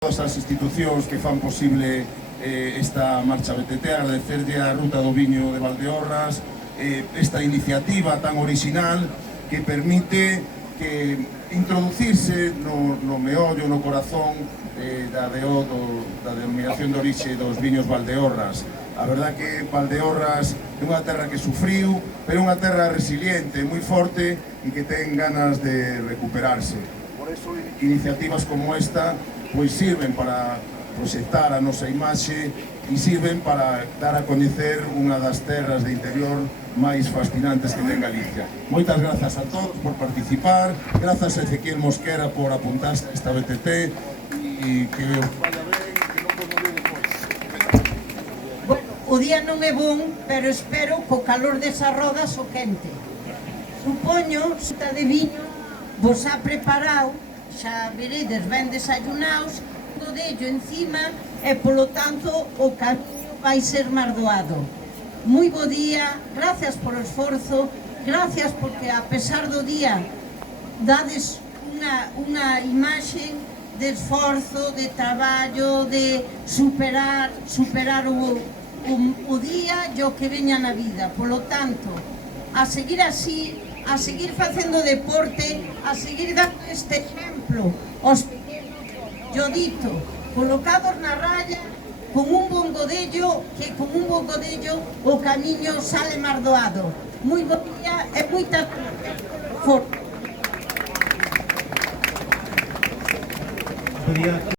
todas as institucións que fan posible esta marcha BTT, agradecerlle a Ruta do Viño de Valdeorras esta iniciativa tan original que permite que introducirse no meollo, no corazón da denominación de orixe dos viños Valdeorras. A verdad que Valdeorras é unha terra que sufriu, pero é unha terra resiliente, moi forte e que ten ganas de recuperarse. Por eso, iniciativas como esta pois sirven para proxectar a nosa imaxe e sirven para dar a coñecer unha das terras de interior máis fascinantes que ten Galicia. Moitas grazas a todos por participar, grazas a Ezequiel Mosquera por apuntarse a esta BTT e que vaya ben, que non vos mover depois. Bueno, o día non é bon, pero espero co calor desas rodas o quente. Supoño, xuta de viño, vos ha preparado, xa veredes ben desayunaos, o dello encima e polo tanto o camiño vai ser máis doado. Moi bo día, gracias por o esforzo, gracias porque a pesar do día dades unha imaxe de esforzo, de traballo, de superar o día e o que veña na vida. Polo tanto, a seguir así, a seguir facendo deporte, a seguir dando este exemplo aos pequenos, yo dito, colocados na raya, con un bon godello, que con un bon godello o camiño sale máis doado. Moi bo día e moita forza.